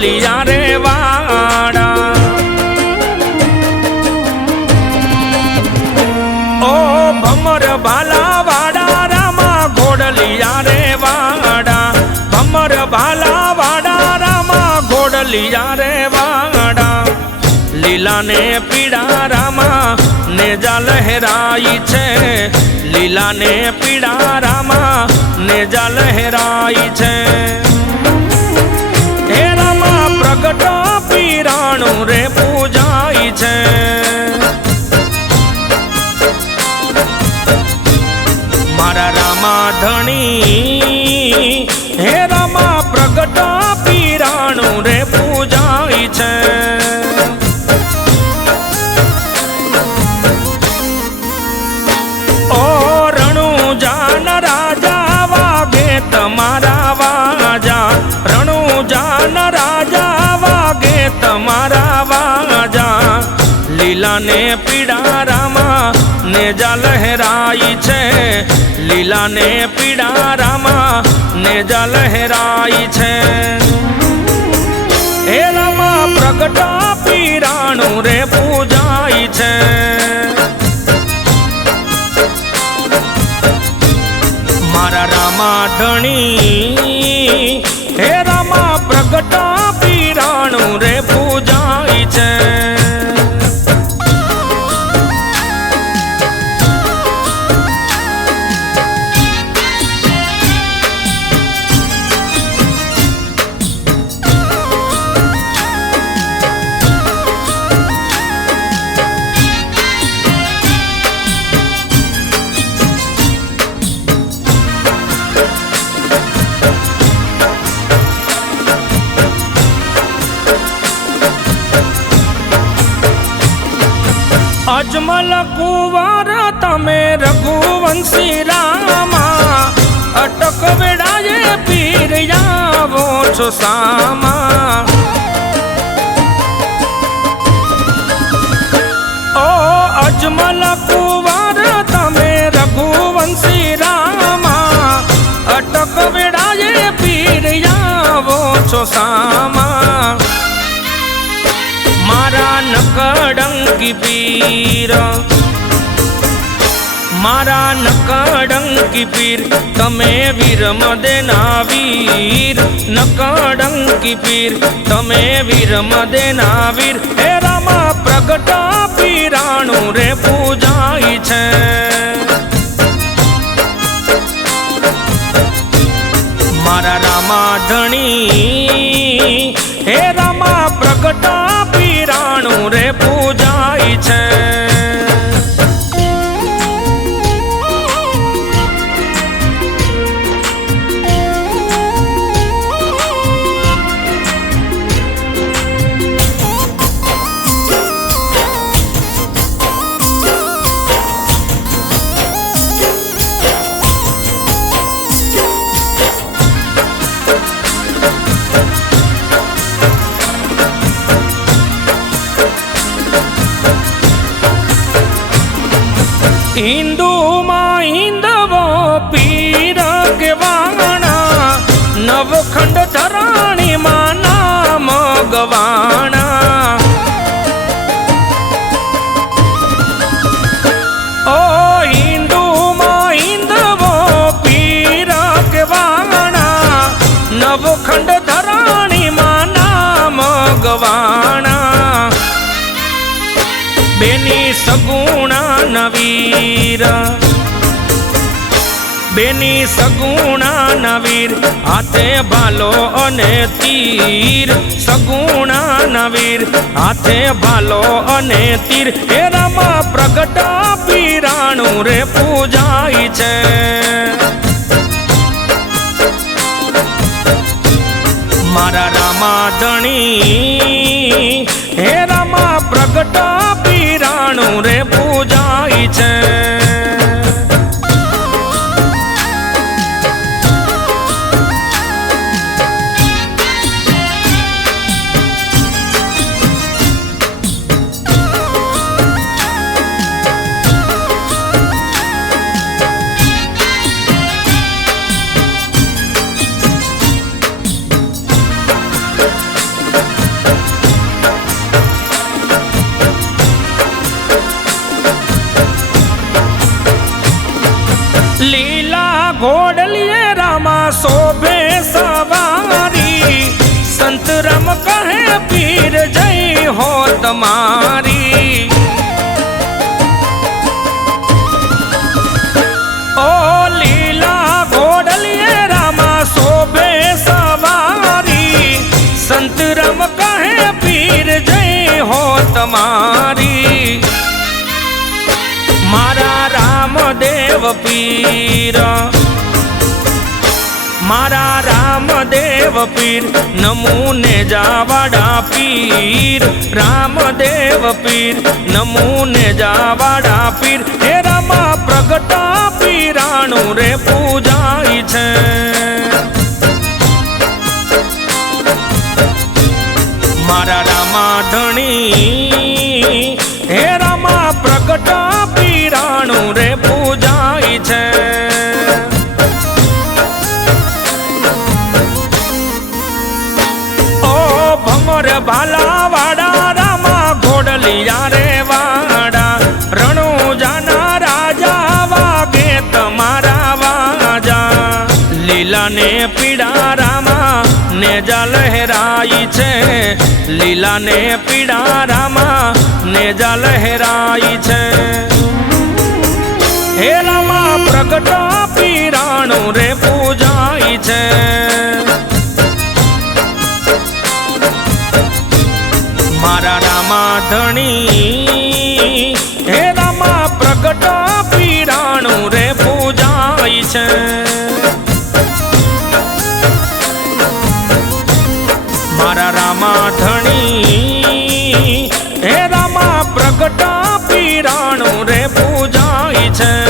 घोड़लिया रे वाड़ा। ओ भमर भाला वाड़ा रामा घोड़लिया रे वाड़ा। भमर भाला वाड़ा रामा घोड़लिया रे वाड़ा। લીલા ને પીળા રામા નેજા લહેરાઈ છે। લીલા ને પીળા રામા નેજા લહેરાઈ છે। હે રામા પ્રગટ પીરાણું રે પૂજાય છે। મારા રામા ધણી હે રામા પ્રગટ પીરાણું રે પૂજાય છે। તમારા વાજા રણુજાન રાજા વાગે તમારા વાજા। લીલા ને પીળા રામા નેજા લહેરાઈ છે। લીલા ને પીળા રામા નેજા લહેરાઈ છે। હે રામા પ્રગટ પીરાણું રે પૂજાય છે। મારા રામા ધણી હે રામા પ્રગટ પીરાણું રે પૂજાય છે। अजमल कुंवर तमे रघुवंशी रामा। अटक वेड़ाए पीर आवो छो सामा। ओ अजमल कुंवर तमे रघुवंशी रामा। अटक वेड़ाए पीर आवो छो सामा। मारा नकड़ंकी पीर मारा नकड़ंकी पीर तमे वीर मदेना वीर। नकड़ंकी पीर तमे वीर मदेना वीर। हे रामा प्रगट पीराणुं रे पूजाय छे। मारा रामा धणी हे रामा प्रगट पीराणुं रे पूजाय छे। हिंदू मां हिंदवो पीर के वाणा। नवखंड धराणी मां नाम गवाणा। ओ हिंदू मां हिंदवो पीर के वाणा। नवखंड धराणी मां नाम गवाणा। बेनी सगुणा नवीर बेनी सगुणा नवीर। हाथे भालो अने तीर। सगुणा नवीर हाथे भालो अने तीर। हे रामा प्रगट पीराणुं रे पूजाय छे। मारा रामा धणी हे रामा प्रगट पीराणुं रे पूजाय छे। કહે પીર જય હો તમારી ઓ લીલા ઘોડલીએ રામા શોભે સવારી સંત રામ કહે પીર જય હો તમારી મારા રામદેવ પીર મારા રામદેવ પીર નમૂને જાવાડા પીર રામદેવ પીર નમૂને જાવાડા પીર હે રામા પ્રગટા પીરાણું રે પૂજાય છે મારા રામા ધણી હે રામા પ્રગટા પીરાણું રે પૂજાય છે ભાલા વાડા રામા ઘોડલિયા રે વાડા રણુજાના રાજા વાગે તમારા વાજા લીલા ને પીડા રામા નેજા લહેરાઈ છે લીલા ને પીડા રામા નેજા લહેરાઈ છે હે રામા પ્રગટા પીરાણું રે પૂજાય છે મારા રામા ધણી હે રામા પ્રગટા પીરાણું રે પૂજાય છે મારા રામા ધણી હે રામા પ્રગટા પીરાણું રે પૂજાય છે